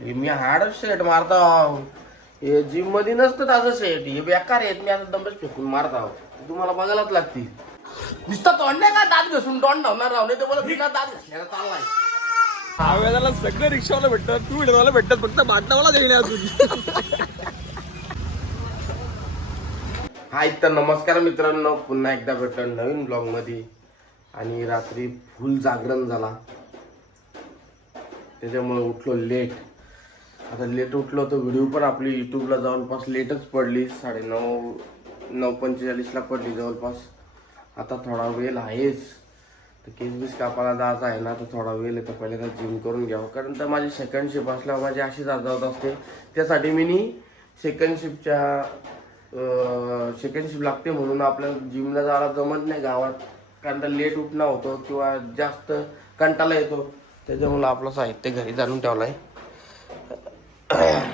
हे मी hard set मारतो हे जिममध्ये नसतं ताजं सेट हे बेकार आहेत. मी आता दंबच फेकून मारत आहो. तुम्हाला बघायलाच लागतील. नुसतं तोंड का? दात घसून तोंड धावणार राहू नाही तर मला बिना दात घसण्याला चाललाय. आवेदाला सगळे रिक्षावाला भेटतात. टू व्हीलरवाला भेटतात. फक्त बाटणावाला देणे अजून हाय तर नमस्कार मित्रांनो. पुन्हा एकदा भेटलो नवीन ब्लॉगमध्ये आणि रात्री फुल जागरण झाला. त्याच्यामुळे उठलो लेट आता लेट उठलो तर व्हिडिओ पण आपली यूट्यूबला जवळपास लेटच पडली. साडेनऊ नऊ पंचेचाळीसला पडली जवळपास. आता थोडा वेळ आहेच. तर केस बीस कापायला जायचं आहे ना तर थोडा वेळ आहे तर पहिले तर जिम करून घ्यावं. कारण तर माझी सेकंड शिफ्ट असल्यावर माझी अशीच आजावत असते. त्यासाठी मी नी सेकंड शिफ्टच्या सेकंड शिफ्ट लागते म्हणून आपल्याला जिमला जायला जमत नाही गावात. कारण तर लेट उठणं होतो किंवा जास्त कंटाळा येतो. त्याच्यामुळं आपलं साहित्य घरी जाणून ठेवलं आहे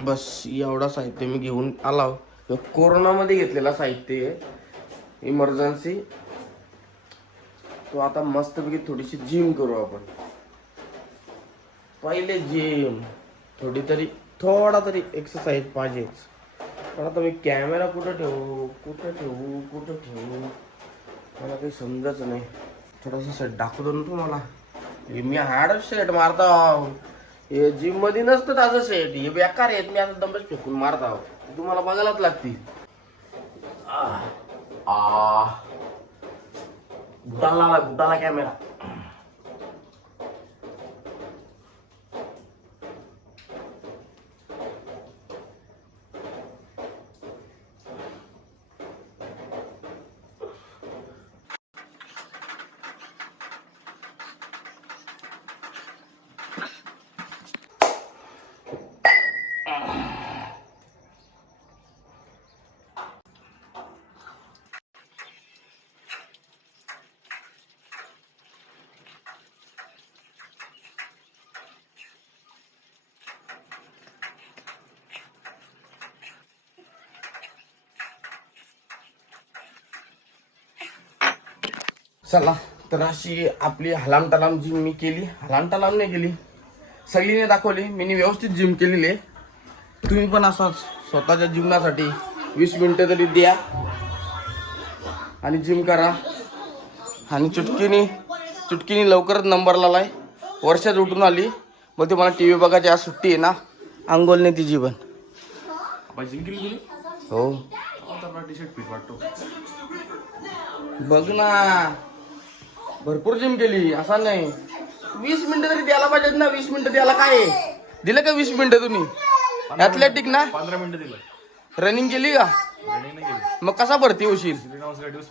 बस एवढा साहित्य मी घेऊन आला हो. कोरोनामध्ये घेतलेला साहित्य आहे. इमर्जन्सी तो आता मस्तपैकी थोडीशी जिम करू आपण. पहिले जिम थोडी तरी थोडा तरी एक्सरसाइज पाहिजेच. पण आता मी कॅमेरा कुठं ठेवू? कुठं ठेवू? कुठं ठेवू? मला काही समजत नाही. थोडासा सेट दाखवतो ना तुम्हाला. हे मी हार्ड सेट मारतो. हे जिममध्ये नसतं ताजं सेट हे बेकार आहेत. मी आता दंबच फेकून मारत आहोत. तुम्हाला बघायलाच लागतील. आह. आह. बुटाला कॅमेरा चला तर अशी आपली हलाम तलाम जिम मी केली. हलाम तलाम नाही केली. सगळीने दाखवली. मी व्यवस्थित जिम केलेली. आहे तुम्ही पण असाच स्वतःच्या जीवनासाठी वीस मिनिटं तरी द्या. आणि जिम करा. आणि चुटकीनी चुटकीनी लवकरच नंबर लालाय. वर्षात उठून आली. मग ते मला टी व्ही बघायची आज सुट्टी आहे ना. अंगोल नाही तिची पण हो. बघ ना. भरपूर जिम केली. असा नाही. वीस मिनिटं तरी द्यायला पाहिजेत ना. वीस मिनिटं द्यायला काय? आहे? दिलं का वीस मिनिटं तुम्ही? ॲथलेटिक ना? पंधरा मिनिटं दिलं. रनिंग केली का? रनिंग नाही केली. मग कसा भरती होशील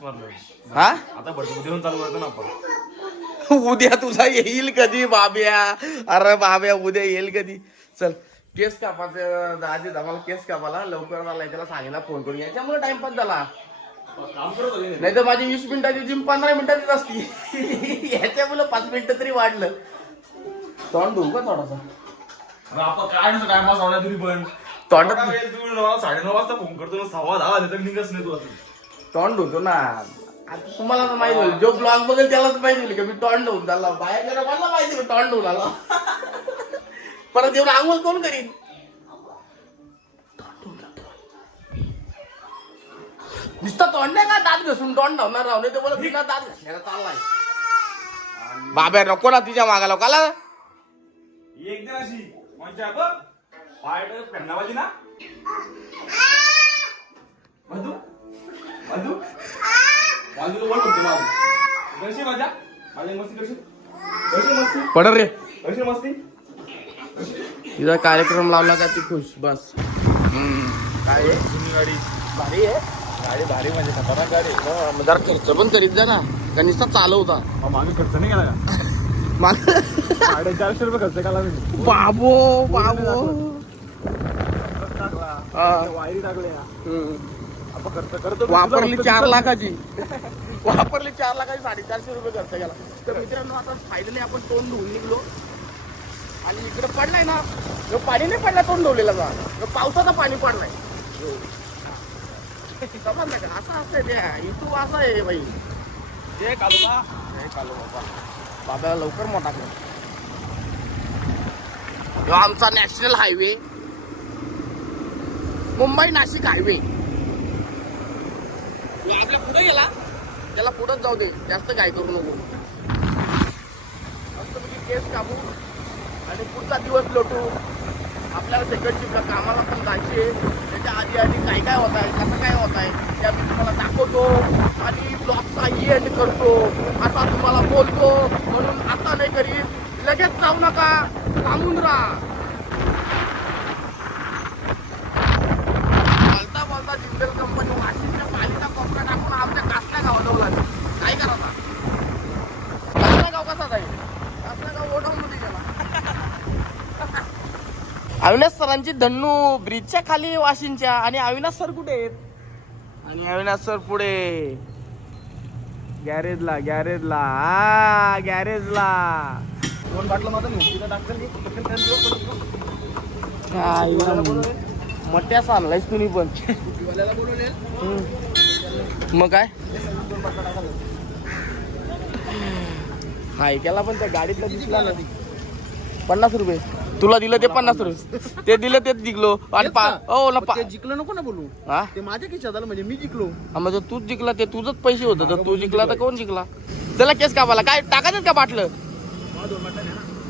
मारलं हा? आता भरती देऊन चालू करतो ना आपण. उद्या तुझा येईल कधी बाब्या? अरे बाब्या उद्या येईल कधी? चल केस कापायचं दाजी आम्हाला केस कापाला लवकर मला त्याला सांगितला फोन करून. याच्यामुळे टाइमपास झाला. नाही तर माझी वीस मिनिटाची जिम पंधरा मिनिटाचीच असती. याच्यामुळे पाच मिनिटं तरी वाढलं. तोंड धुवू का थोडासा? काय नसतं टाइम पास होणार तुम्ही पण. तोंडात आता वेळ तू मला साडेनऊ वाजता फोन करतो ना सव्वा दहा वाजता निघच नाही तू अजून. तोंड धुतो ना. आता तुम्हाला तर माहिती होईल जो ब्लॉग बघेल त्यालाच माहिती होईल की मी तोंड धुवून झाला बाहेर मला माहिती तोंड धुवून आला. परत येऊन आंघोळ कोण करीन? नुसतं तोंड नाही का दात घसून तोंड धावणार राहू नाही तर मला बिना दात घसण्याला चाललाय. बाब्या नको ना तिच्या मागाला काला. एक दिन अशी मजा बघ. पाय पेंडावाजी ना. मधू मधू. बाजूला म्हणते माझी मस्ती पड रे. मस्ती. तिचा कार्यक्रम लावला का ती खुश बस. काय आहे? जुनी गाडी. भारी आहे. गाडी भारी म्हणजे खतरनाक गाडी. हा, मग जरा खर्च पण करीत जा ना. का नुसता चालवता. मग मागे खर्च नाही केला का? साडेचारशे रुपये खर्च केला मी. बाबो बाबो. टाकला. हा. वायरी टाकल्या हम्म. आपण खर्च करतो वापरली चार लाखाची. वापरली चार लाखाची साडेचारशे रुपये खर्च केला. तर मित्रांनो आता फायनली आपण तोंड धुवून निघलो. आणि इकडे पडलाय ना. ह्यो पाणी नाही पडला तोंड धुवलेला जा. ह्यो पावसाचं पाणी पडलाय. समजलं का असं असतंय त्या इथू असं आहे बाई जे कालवा काय चालू बाबा बाबा लवकर मोठा कर ह्यो आमचा national highway Mumbai Nashik highway ह्यो आपल्या पुढे गेला त्याला पुढंच जाऊ दे. जास्त काय करू नको मस्तपैकी केस कापू आणि पुढचा दिवस लोटू आपल्याला सेकंड शिफ्टला कामाला पण जायचे. त्याच्या आधी आधी काय काय होत आहे कसं काय होत आहे त्या मी तुम्हाला दाखवतो. आणि ब्लॉगचा एंड करतो. असा तुम्हाला बोलतो. म्हणून आता नाही करीत. लगेच जाऊ नका. थांबून राहा बोलता बोलता जिंदल कंपनी वाशिमच्या पालिका कोपरा टाकून आमच्या कासल्या गावात लागला काय करायचा कासला गाव कसा जाईल कासला गाव ओढवमध्ये गेला अविनाश सरांची धन्नू ब्रिजच्या खाली वाशिंच्या आणि अविनाश सर कुठे आहेत? आणि अविनाश सर पुढे. गॅरेजला गॅरेजला. हा गॅरेजला. दोन बाटलं माझं मोठ्या आणलायस तुम्ही पण. मग काय? हाय त्याला पण त्या गाडीतला दिसला ना पन्नास रुपये. तुला दिलं ते पन्नास रुपये. ते दिलं तेच जिंकलो. आणि पा ओ ना पा ते जिंकलं नको ना बोलू. हा? ते माझ्या खिशात आलं म्हणजे मी जिंकलो. हा, म्हणजे तूच जिंकला ते तुझंच पैसे होतं. तर तू जिंकला तर कोण जिंकला? त्याला केस कापाला काय टाकायचं का बाटलं?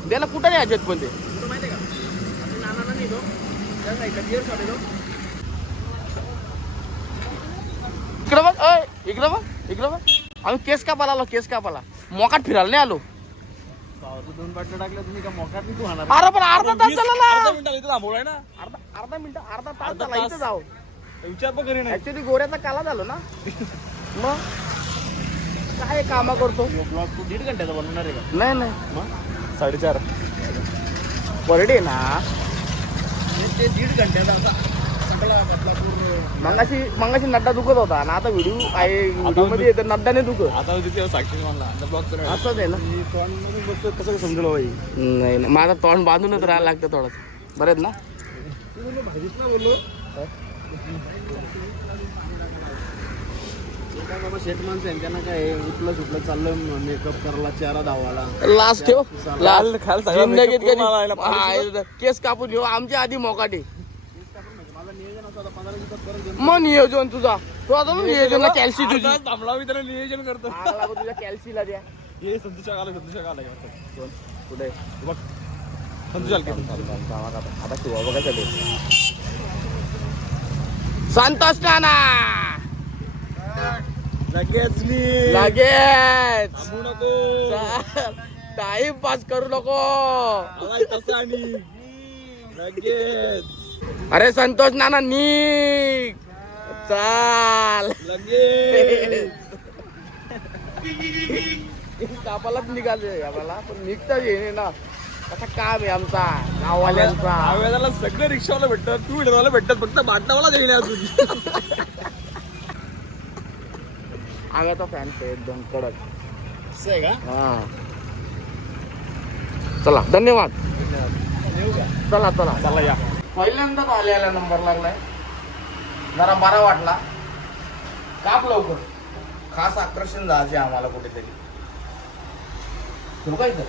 त्याला कुठं नाही याच्यात पण ते? इकडं बघ इकडं बघ इकडं बघ. आम्ही केस कापाला आलो केस कापाला मोकाट फिरायला नाही आलो. दोन बाटल्या टाकल्या तुम्ही का तू हाणार अरे पण अर्धा तास झाला ना. मिनिटाला इथं थांबवलाय ना? अर्धा अर्धा मिनिट अर्धा तास अर्धा झाला तास. इथं जाऊ विचार पण करी नाही ऍक्च्युली गोऱ्याचा काला झालो ना. मग? काय कामा करतो? ब्लॉग तू दीड घंट्याचा बनवणार आहे का? नाही नाही. मग? साडेचार. पर डे ना. ते दीड घंट्याचा बदलापूर मंगाशी मंगाशी नड्डा दुखत होता ना आता व्हिडिओ आहे व्हिडिओमध्ये येतं नड्डाने दुखत. आता तिथे साक्षी म्हणला ब्लॉग असंच आहे ना कसं समजलं नाही नाही. माझं तोंड बांधूनच राहायला लागतं थोडंसं. बरं आहेत ना? शेट माणसं आहे त्यांना काय उठलं सुटलं चाललं मेकअप करायला चेहरा धावाला लास्ट ठेव खाल- खाल केस कापून घेऊ. आमच्या आधी मोकाटे माझं नियोजन असं आता पंधरा दिवसात परत घेऊन मग नियोजन तुझा. तू आता ना नियोजनला कॅल्सी तुझी. थांबला मी त्याला नियोजन करतो. आग लागो तुझ्या कॅल्सीला द्या. ये संतोषा आला संतोषा आला. कोण कुठे बघ. संतोष आला. आता शिवा बघा चले संतोष नाना. लगेच मी. लगेच. नको. टाइम पास करू नको. लगेच. अरे संतोष नाना निघ. चाल. लगेच कापालाच निघाले आम्हाला पण निघता येणे ना कसा काम आहे आमचा गाववाल्यांचा. आवेदाला सगळे रिक्षावाला भेटतात टू व्हीलरवाला भेटतात फक्त बाटलावाला देणे अजून. आम्ही फॅन एकदम कडक. असं आहे का? हा. चला धन्यवाद. चला चला. चला या. पहिल्यांदाच आलेला नंबर लागलाय. जरा बरा वाटला. काप लवकर. खास आकर्षण जायचे आम्हाला कुठेतरी. ठेवू का इथं?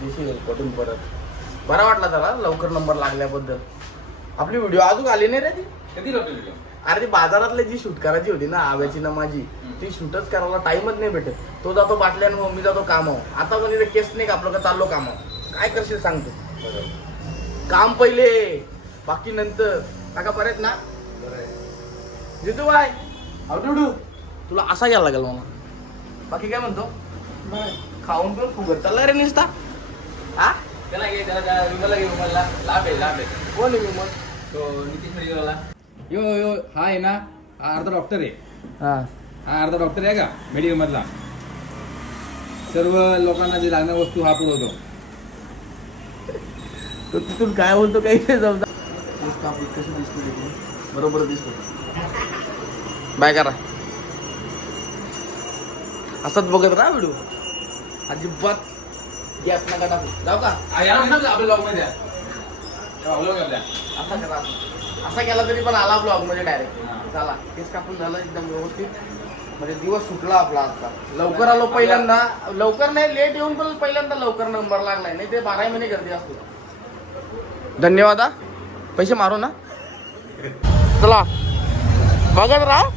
देशी येईल पटून परत बरा वाटला जरा लवकर नंबर लागल्याबद्दल. आपली व्हिडिओ अजून आली नाही रे ती. कधी व्हिडिओ अरे ती बाजारातली जी शूट करायची होती ना आव्याची ना माझी ती शूटच करायला टाइमच नाही भेटत. तो जातो बाटल्यानं मी जातो कामावर. आता पण केस नाही कापलं का चाललो कामावर. काय करशील सांगतो काम पहिले बाकी नंतर. काका बरेच ना? जितू बाय अवडू तुला असा घ्यायला लागेल मला. बाकी काय म्हणतो? खाऊन पण फुगत चालला रे निसता. हा? त्याला घे त्याला त्या विमलला घे विमलला लाभ आहे लाभ आहे. कोण आहे मी मग तो नितीश मेडिकलवाला. यो यो हा आहे ना हा अर्धा डॉक्टर आहे. हा. हा अर्धा डॉक्टर आहे का? मेडिकल मधला सर्व लोकांना जे लागणार वस्तू हा पुरवतो. तो तिथून काय बोलतो काही नाही जमता कसं दिसतो बरोबर दिसतो. बाय करा. असंच बघत राहा व्हिडिओ. अजिबात गॅस नका टाकू. जाऊ का? आपल्या ब्लॉगमध्ये असा करा. असं. केला तरी पण आला ब्लॉगमध्ये. डायरेक्ट चला. केस कापून झालं एकदम व्यवस्थित? म्हणजे दिवस सुटला आपला आजचा. लवकर आलो पहिल्यांदा. लवकर नाही लेट येऊन पण पहिल्यांदा लवकर नंबर लागलाय. नाही ते बारा महिने गर्दी असते. धन्यवाद हा. पैसे मारू ना. चला. बघत राहा.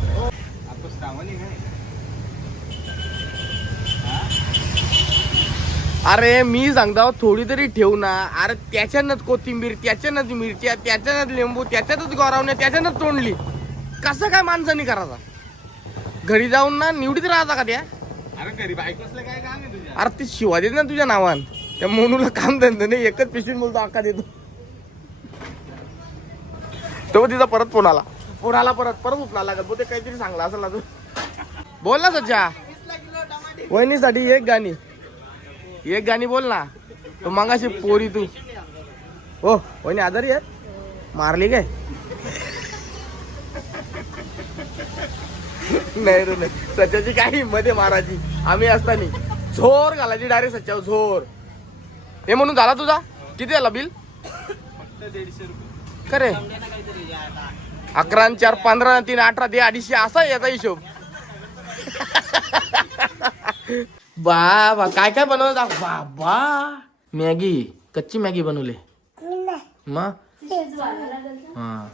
अरे मी सांगतो थोडी तरी ठेवू ना. अरे त्याच्यानंच कोथिंबीर त्याच्यानंच मिरच्या त्याच्यानंच लिंबू त्याच्यातच गोरावणे त्याच्यानंच तोंडली. कसं काय माणसानी करायचा? घरी जाऊन ना निवडीत राहता का त्या? अरे घरी काय अरे ती शिवा देत ना तुझ्या नावान. त्या मोनूला काम धंदा नाही एकच पिशवी बोलतो अक्का देतो. तो तिचा परत फोन आला फोन आला परत परत उठला लागत बोलते काहीतरी सांगला असं ना तू. बोल ना सज्जा. वहिनीसाठी एक गाणी. एक गाणी बोल ना. तू मगाशी पोरी तू. हो वहिनी आजारी आहे? मारली काय? नाही रे नाही. सच्याची काही मध्ये मारायची? आम्ही असताना. झोर घालायची डायरेक्ट सच्यावर झोर हे म्हणून झाला तुझा? किती झाला बिल? फक्त दीडशे रुपये. खरे अकरा आणि चार पंधरा तीन अठरा ते अडीचशे असा आहे याचा हिशोब. बाबा काय काय बनवलं दाख- बाबा मॅगी कच्ची मॅगी बनवली. मग? हा.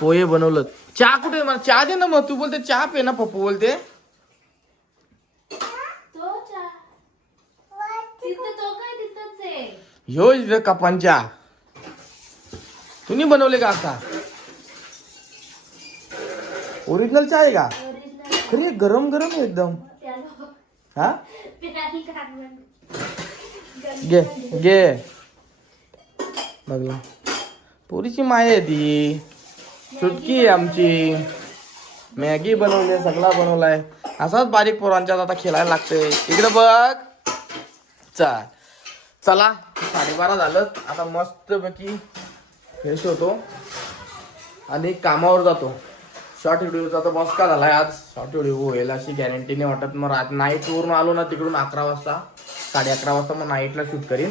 पोहे बनवलं. चहा कुठे आहे? मला चहा दे ना मग. तू बोलते चहा पे ना पप्पू बोलते. तो चा तिथं तो काय तिथंच आहे ह्यो इथं कपान चहा तुम्ही बनवले का आता? ओरिजिनल चहा आहे का? ओरिजिनल खरी गरम गरम आहे एकदम. हा? गे गे घे घे. बघला. पोरीची माय आहे ती. सुटकी आहे आमची. मॅगी बनवली सगळा बनवलाय. असाच बारीक पोरांच्यात आता खेळायला लागतंय. इकडे बघ. चा चला साडेबारा झालं. आता मस्त पैकी फ्रेश होतो आणि कामावर जातो. शॉर्ट व्हिडिओचा तर बॉस का झाला आज? शॉर्ट व्हिडिओ होईल अशी गॅरंटी नाही वाटत. मग रात नाईटवरून आलो ना तिकडून अकरा वाजता. साडे अकरा वाजता मग नाईटला शूट करीन.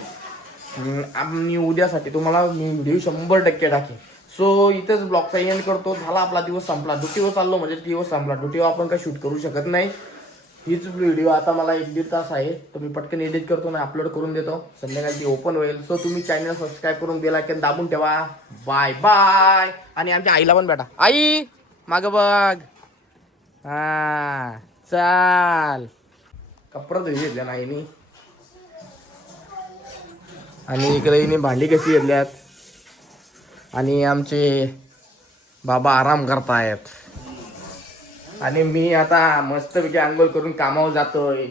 मी उद्यासाठी तुम्हाला मी व्हिडिओ शंभर टक्के टाकेन. सो इथेच ब्लॉगचा एंड करतो. झाला आपला दिवस संपला. ड्युटीवर चाललो म्हणजे दिवस संपला. ड्युटीवर आपण काही शूट करू शकत नाही. हीच व्हिडिओ आता मला एक दीड तास आहे. तर मी पटकन एडिट करतो आणि अपलोड करून देतो. संध्याकाळी ती ओपन होईल. सो तुम्ही चॅनल सबस्क्राईब करून बेल आयकन दाबून ठेवा. बाय बाय आणि आमच्या आईला पण भेटा. आई माग बघ. हा चाल. कपडा धुई घेतल्या ना आईनी. आणि इकडे हिने भांडी कशी घेतल्यात. आणि आमचे बाबा आराम करतायत. आणि मी आता मस्तपैकी आंघोळ करून कामावर जातोय.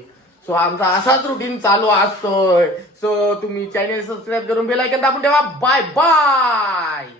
सो आमचा असाच रुटीन चालू असतोय. सो तुम्ही चॅनेल सबस्क्राईब करून बेलायकन ऐकन दाबून ठेवा. Bye bye